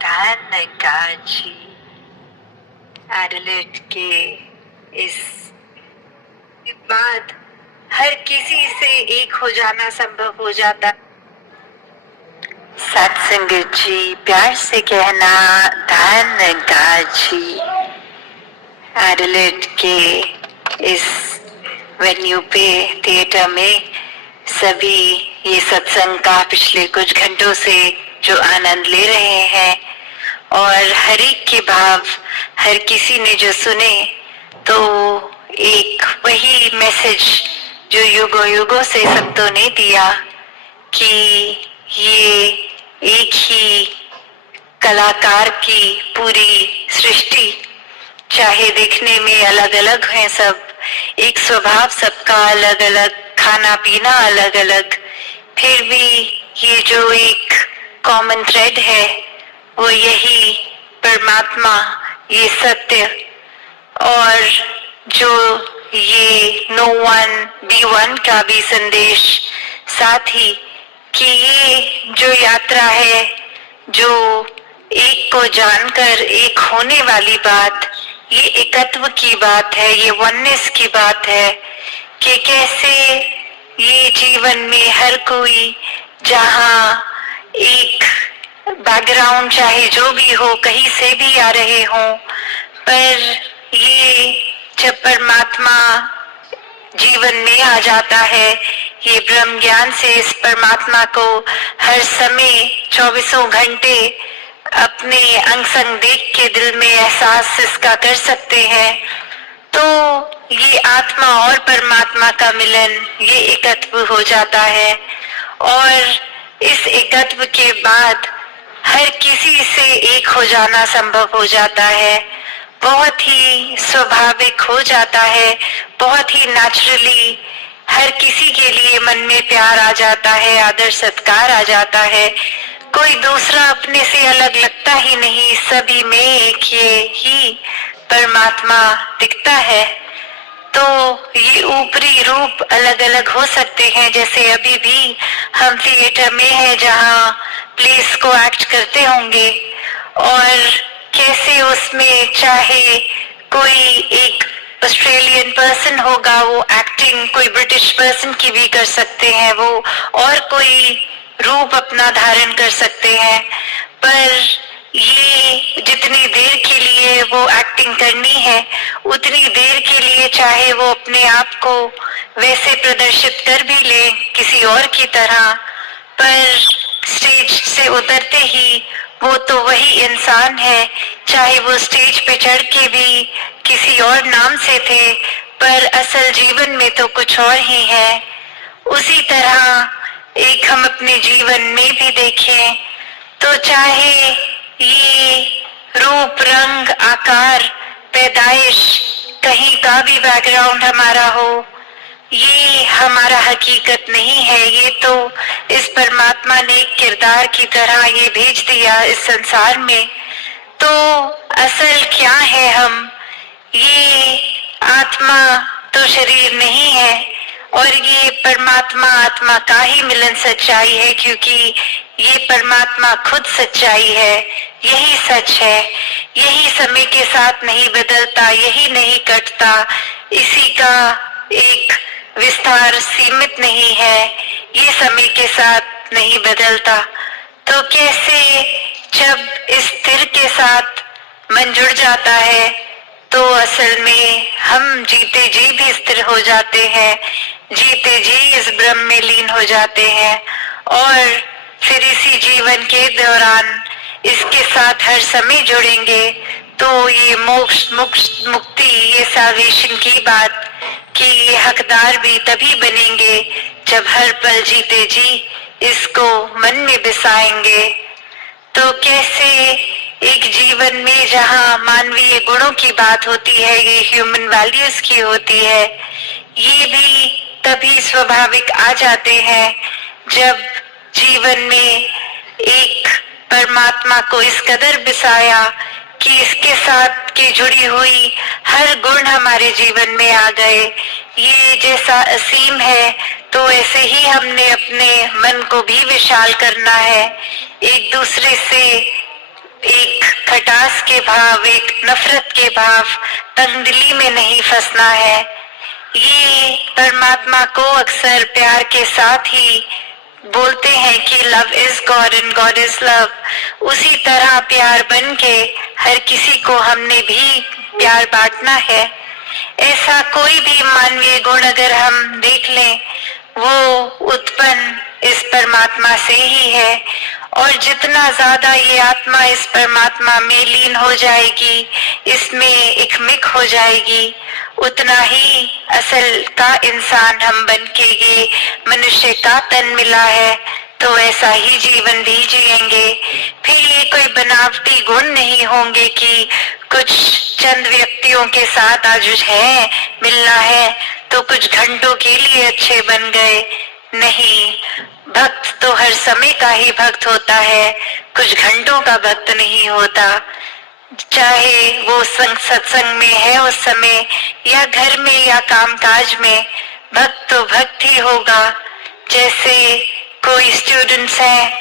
नाथानकाजी Adelaide के इस बाद हर किसी से एक हो जाना संभव हो जाता। सत्संगत जी प्यार से कहना धनकाजी एडिलेड के इस वेन्यू पे थिएटर में सभी ये सत्संग का पिछले कुछ घंटों से जो आनंद ले रहे हैं और हर एक के भाव हर किसी ने जो सुने तो एक वही मैसेज जो युगों युगों से संतों ने दिया कि ये एक ही कलाकार की पूरी सृष्टि, चाहे देखने में अलग अलग हैं सब, एक स्वभाव सबका अलग अलग, खाना पीना अलग अलग, फिर भी ये जो एक कॉमन थ्रेड है वो यही परमात्मा, ये सत्य, और जो ये नो वन बी वन का भी संदेश साथ ही कि ये जो यात्रा है, जो एक को जानकर एक होने वाली बात, ये एकत्व की बात है, ये वननेस की बात है कि कैसे ये जीवन में हर कोई जहाँ एक बैकग्राउंड चाहे जो भी हो, कहीं से भी आ रहे हों, पर ये जब परमात्मा जीवन में आ जाता है, ये ब्रह्म ज्ञान से इस परमात्मा को हर समय 24 घंटे अपने अंग संग देख के दिल में एहसास इसका कर सकते हैं, तो ये आत्मा और परमात्मा का मिलन, ये एकत्व हो जाता है। और इस एकत्व के बाद हर किसी से एक हो जाना संभव हो जाता है, बहुत ही स्वाभाविक हो जाता है, बहुत ही नेचुरली हर किसी के लिए मन में प्यार आ जाता है, आदर सत्कार आ जाता है, कोई दूसरा अपने से अलग लगता ही नहीं, सभी में एक ये ही परमात्मा दिखता है। तो ये ऊपरी रूप अलग अलग हो सकते हैं, जैसे अभी भी हम थिएटर में हैं जहाँ प्लेस को एक्ट करते होंगे, और कैसे उसमें चाहे कोई एक ऑस्ट्रेलियन पर्सन होगा वो एक्टिंग कोई ब्रिटिश पर्सन की भी कर सकते हैं वो, और कोई रूप अपना धारण कर सकते हैं, पर ये जितनी देर के लिए वो एक्टिंग करनी है उतनी देर के लिए चाहे वो अपने आप को वैसे प्रदर्शित कर भी ले किसी और की तरह, पर स्टेज से उतरते ही वो तो वही इंसान है, चाहे वो स्टेज पे चढ़ के भी किसी और नाम से थे, पर असल जीवन में तो कुछ और ही है। उसी तरह एक हम अपने जीवन में भी देखें तो चाहे ये रूप रंग आकार पैदाइश कहीं का भी बैकग्राउंड हमारा हो, ये हमारा हकीकत नहीं है, ये तो इस परमात्मा ने एक किरदार की तरह ये भेज दिया इस संसार में। तो असल क्या है हम, ये आत्मा तो शरीर नहीं है, और ये परमात्मा आत्मा का ही मिलन सच्चाई है, क्योंकि ये परमात्मा खुद सच्चाई है, यही सच है, यही समय के साथ नहीं बदलता, यही नहीं कटता, इसी का एक विस्तार सीमित नहीं है, ये समय के साथ नहीं बदलता। तो कैसे जब इस स्थिर के साथ मन जुड़ जाता है तो असल में हम जीते जी भी स्थिर हो जाते हैं, जीते जी इस ब्रह्म में लीन हो जाते हैं, और फिर इसी जीवन के दौरान इसके साथ हर समय जुड़ेंगे तो ये मोक्ष मुक्ति, ये साल्वेशन की बात कि ये हकदार भी तभी बनेंगे जब हर पल जीते जी इसको मन में बसाएंगे। तो कैसे एक जीवन में जहाँ मानवीय गुणों की बात होती है, ये ह्यूमन वैल्यूज की होती है, ये भी तभी स्वाभाविक आ जाते हैं जब जीवन में एक परमात्मा को इस कदर बसाया कि इसके साथ की जुड़ी हुई हर गुण हमारे जीवन में आ गए। ये जैसा असीम है तो ऐसे ही हमने अपने मन को भी विशाल करना है, एक दूसरे से एक खटास के भाव, एक नफरत के भाव, तंगदिली में नहीं फंसना है। ये परमात्मा को अक्सर प्यार के साथ ही बोलते हैं कि love is God and God is love. उसी तरह प्यार बन के हर किसी को हमने भी प्यार बांटना है। ऐसा कोई भी मानवीय गुण अगर हम देख लें, वो उत्पन्न इस परमात्मा से ही है। और जितना ज्यादा ये आत्मा इस परमात्मा में लीन हो जाएगी, इसमें एकमिक हो जाएगी, उतना ही असल का इंसान हम बन के ये मनुष्य का तन मिला है, तो ऐसा ही जीवन भी जिएंगे। फिर ये कोई बनावटी गुण नहीं होंगे कि कुछ चंद व्यक्तियों के साथ आज है मिलना है तो कुछ घंटों के लिए अच्छे बन गए। नहीं, भक्त तो हर समय का ही भक्त होता है, कुछ घंटों का भक्त नहीं होता। चाहे वो सत्संग में है उस समय, या घर में या कामकाज में, भक्त तो भक्त ही होगा। जैसे कोई स्टूडेंट्स हैं,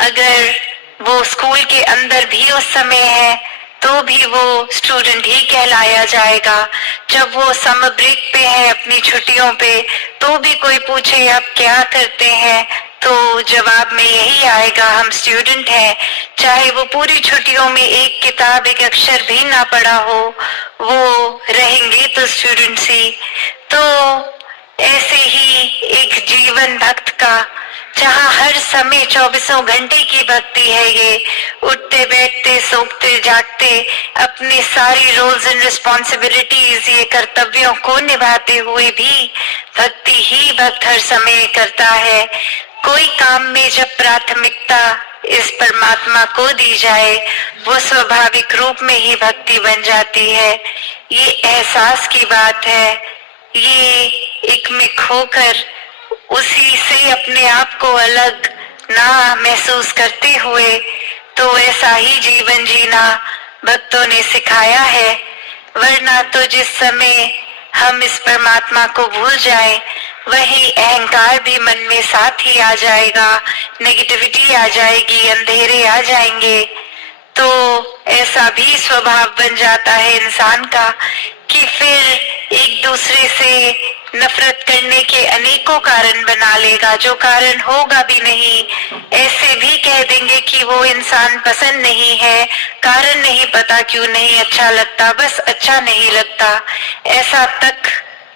अगर वो स्कूल के अंदर भी उस समय है तो भी वो स्टूडेंट ही कहलाया जाएगा। जब वो समर ब्रेक पे है, अपनी छुट्टियों पे, तो भी कोई पूछे आप क्या करते हैं, तो जवाब में यही आएगा, हम स्टूडेंट हैं। चाहे वो पूरी छुट्टियों में एक किताब, एक अक्षर भी ना पढ़ा हो, वो रहेंगे तो स्टूडेंट्स ही। तो ऐसे ही एक जीवन भक्त का, जहाँ हर समय 24 घंटे की भक्ति है, ये उठते बैठते सोते जागते अपनी सारी रोल्स एंड रिस्पॉन्सिबिलिटीज, ये कर्तव्यों को निभाते हुए भी भक्ति ही भक्त हर समय करता है। कोई काम में जब प्राथमिकता इस परमात्मा को दी जाए, वो स्वाभाविक रूप में ही भक्ति बन जाती है। ये एहसास की बात है, ये एकमिक होकर उसी से अपने आप को अलग ना महसूस करते हुए, तो ऐसा ही जीवन जीना भक्तों ने सिखाया है। वरना तो जिस समय हम इस परमात्मा को भूल जाएं, वही अहंकार भी मन में साथ ही आ जाएगा, नेगेटिविटी आ जाएगी, अंधेरे आ जाएंगे। तो ऐसा भी स्वभाव बन जाता है इंसान का कि फिर एक दूसरे से नफरत करने के अनेकों कारण बना लेगा, जो कारण होगा भी नहीं। ऐसे भी कह देंगे कि वो इंसान पसंद नहीं है, कारण नहीं पता क्यों नहीं अच्छा लगता, बस अच्छा नहीं लगता, ऐसा तक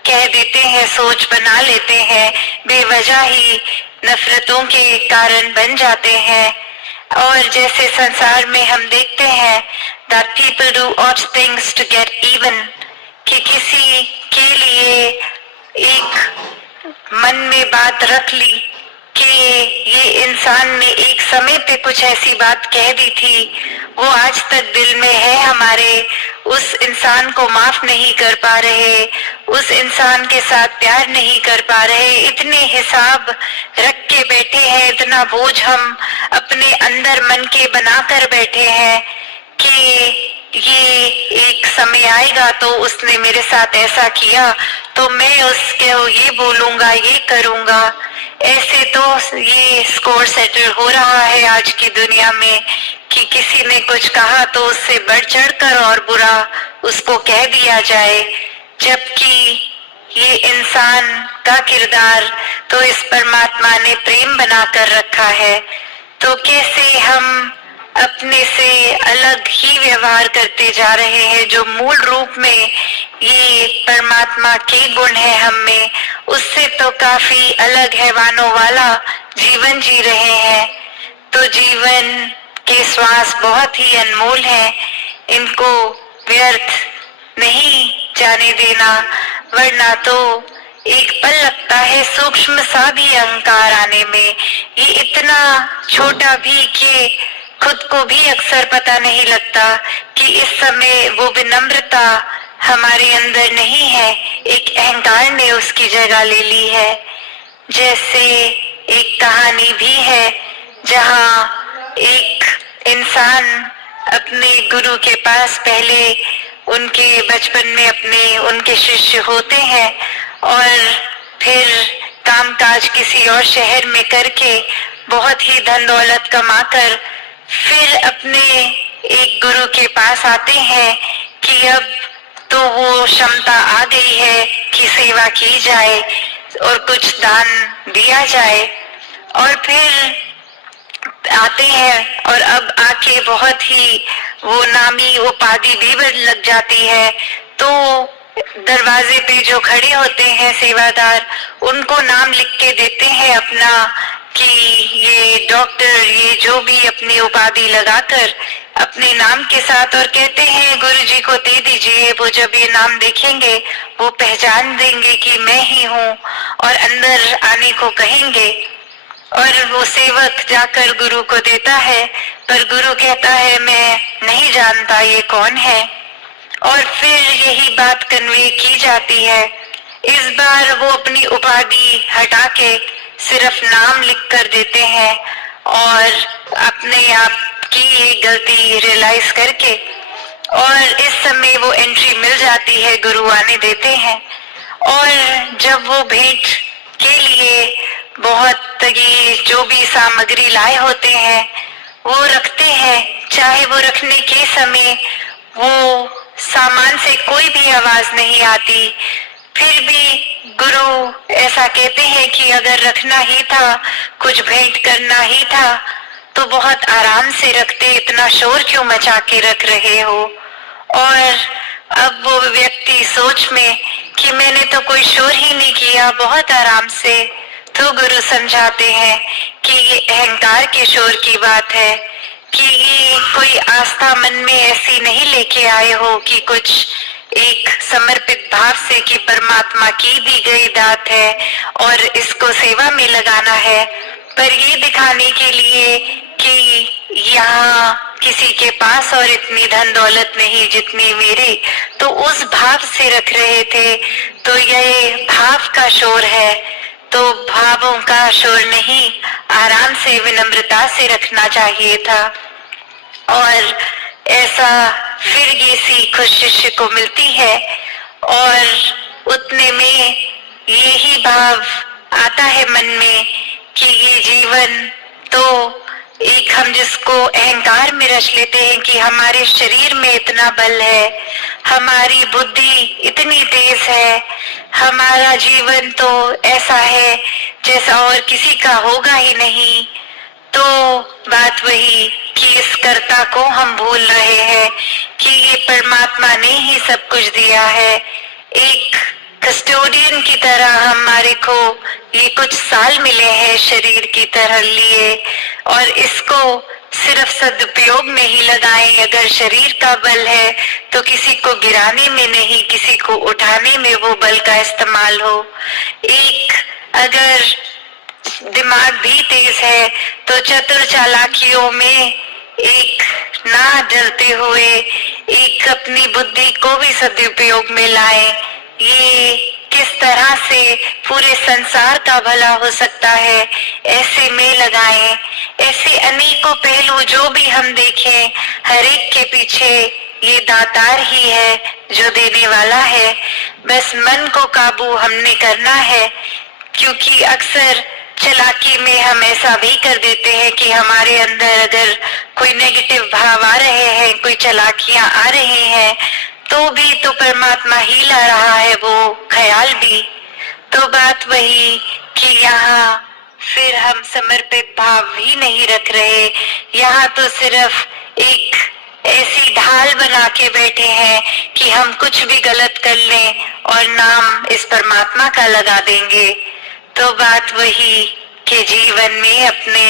कह देते हैं, सोच बना लेते हैं, बेवजह ही नफरतों के कारण बन जाते हैं। और जैसे संसार में हम देखते हैं that people do odd things to get even, कि किसी के लिए एक मन में बात रख ली कि ये इंसान ने एक समय पे कुछ ऐसी बात कह दी थी, वो आज तक दिल में है हमारे, उस इंसान को माफ नहीं कर पा रहे, उस इंसान के साथ प्यार नहीं कर पा रहे, इतने हिसाब रख के बैठे हैं, इतना बोझ हम अपने अंदर मन के बना कर बैठे हैं कि ये एक समय आएगा तो उसने मेरे साथ ऐसा किया तो मैं उसको ये बोलूंगा, ये करूंगा। ऐसे तो ये स्कोर सेटल हो रहा है आज की दुनिया में कि किसी ने कुछ कहा तो उससे बढ़ चढ़ कर और बुरा उसको कह दिया जाए, जबकि ये इंसान का किरदार तो इस परमात्मा ने प्रेम बना कर रखा है। तो कैसे हम अपने से अलग ही व्यवहार करते जा रहे हैं, जो मूल रूप में ये परमात्मा के गुण है हम में, उससे तो काफी अलग हैवानों वाला जीवन जी रहे हैं। तो जीवन के श्वास बहुत ही अनमोल है, इनको व्यर्थ नहीं जाने देना, वरना तो एक पल लगता है सूक्ष्म सा भी अहंकार आने में, ये इतना छोटा भी कि खुद को भी अक्सर पता नहीं लगता कि इस समय वो विनम्रता हमारे अंदर नहीं है, एक अहंकार ने उसकी जगह ले ली है। जैसे एक कहानी भी है जहाँ एक इंसान अपने गुरु के पास, पहले उनके बचपन में अपने उनके शिष्य होते हैं और फिर कामकाज किसी और शहर में करके बहुत ही धन दौलत कमाकर फिर अपने एक गुरु के पास आते हैं कि अब तो वो क्षमता आ गई है कि सेवा की जाए और कुछ दान दिया जाए। और फिर आते हैं और अब आके बहुत ही वो नामी उपाधि भी लग जाती है। तो दरवाजे पे जो खड़े होते हैं सेवादार, उनको नाम लिख के देते हैं अपना कि ये डॉक्टर, ये जो भी अपनी उपाधि लगाकर अपने नाम के साथ, और कहते हैं गुरु जी को दे दीजिए। वो जब ये नाम देखेंगे वो पहचान देंगे कि मैं ही हूँ और अंदर आने को कहेंगे। और वो सेवक जाकर गुरु को देता है, पर गुरु कहता है मैं नहीं जानता ये कौन है। और फिर यही बात कन्वे की जाती है। इस बार वो अपनी उपाधि हटा के सिर्फ नाम लिख कर देते हैं और अपने आप की ये गलती रियलाइज करके, और इस समय वो एंट्री मिल जाती है, गुरु आने देते हैं। और जब वो भेंट के लिए बहुत ये जो भी सामग्री लाए होते हैं वो रखते हैं, चाहे वो रखने के समय वो सामान से कोई भी आवाज नहीं आती, फिर भी गुरु ऐसा कहते हैं कि अगर रखना ही था, कुछ भेंट करना ही था, तो बहुत आराम से रखते, इतना शोर क्यों मचा के रख रहे हो। और अब वो व्यक्ति सोच में कि मैंने तो कोई शोर ही नहीं किया, बहुत आराम से। तो गुरु समझाते हैं कि ये अहंकार के शोर की बात है, कि ये कोई आस्था मन में ऐसी नहीं लेके आए हो कि कुछ एक समर्पित भाव से कि परमात्मा की दी गई दात है और इसको सेवा में लगाना है, पर ये दिखाने के लिए कि यहाँ किसी के पास और इतनी धन दौलत नहीं जितनी मेरे, तो उस भाव से रख रहे थे। तो ये भाव का शोर है, तो भावों का शोर नहीं, आराम से विनम्रता से रखना चाहिए था। और ऐसा फिर ये सीख उस शिष्य को मिलती है और उतने में यही भाव आता है मन में कि ये जीवन तो एक, हम जिसको अहंकार में रच लेते हैं कि हमारे शरीर में इतना बल है, हमारी बुद्धि इतनी तेज है, हमारा जीवन तो ऐसा है जैसा और किसी का होगा ही नहीं। तो बात वही कि इस कर्ता को हम भूल रहे हैं कि ये परमात्मा ने ही सब कुछ दिया है। एक कस्टोडियन की तरह हमारे को ये कुछ साल मिले हैं शरीर की तरह लिए, और इसको सिर्फ सदुपयोग में ही लगाएं। अगर शरीर का बल है तो किसी को गिराने में नहीं, किसी को उठाने में वो बल का इस्तेमाल हो। एक अगर दिमाग भी तेज है तो चतुर चालाकियों में एक ना डरते हुए एक अपनी बुद्धि को भी सदुपयोग में लाए। ये किस तरह से पूरे संसार का भला हो सकता है, ऐसे में लगाएं। ऐसे अनेकों पहलू जो भी हम देखें, हर एक के पीछे ये दातार ही है जो देने वाला है। बस मन को काबू हमने करना है, क्योंकि अक्सर चालाकी में हम ऐसा भी कर देते हैं कि हमारे अंदर अगर कोई नेगेटिव भाव आ रहे हैं, कोई चालाकियां आ रही हैं, तो भी तो परमात्मा ही ला रहा है वो ख्याल भी। तो बात वही कि यहाँ फिर हम समर्पित भाव भी नहीं रख रहे, यहाँ तो सिर्फ एक ऐसी ढाल बना के बैठे हैं कि हम कुछ भी गलत कर लें और नाम इस परमात्मा का लगा देंगे। तो बात वही कि जीवन में अपने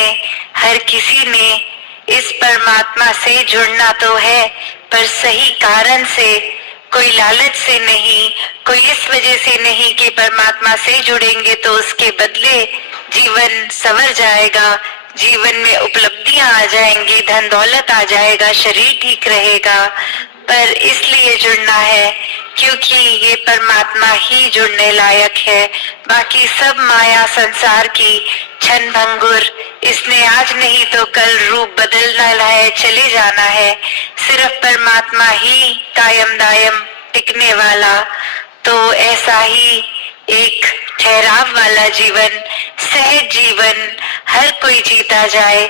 हर किसी ने इस परमात्मा से जुड़ना तो है, पर सही कारण से, कोई लालच से नहीं, कोई इस वजह से नहीं कि परमात्मा से जुड़ेंगे तो उसके बदले जीवन संवर जाएगा, जीवन में उपलब्धियां आ जाएंगी, धन दौलत आ जाएगा, शरीर ठीक रहेगा। पर इसलिए जुड़ना है क्योंकि ये परमात्मा ही जुड़ने लायक है। बाकी सब माया संसार की क्षण भंगुर, इसने आज नहीं तो कल रूप बदलना है, चले जाना है। सिर्फ परमात्मा ही कायम दायम टिकने वाला। तो ऐसा ही एक ठहराव वाला जीवन, सहज जीवन हर कोई जीता जाए,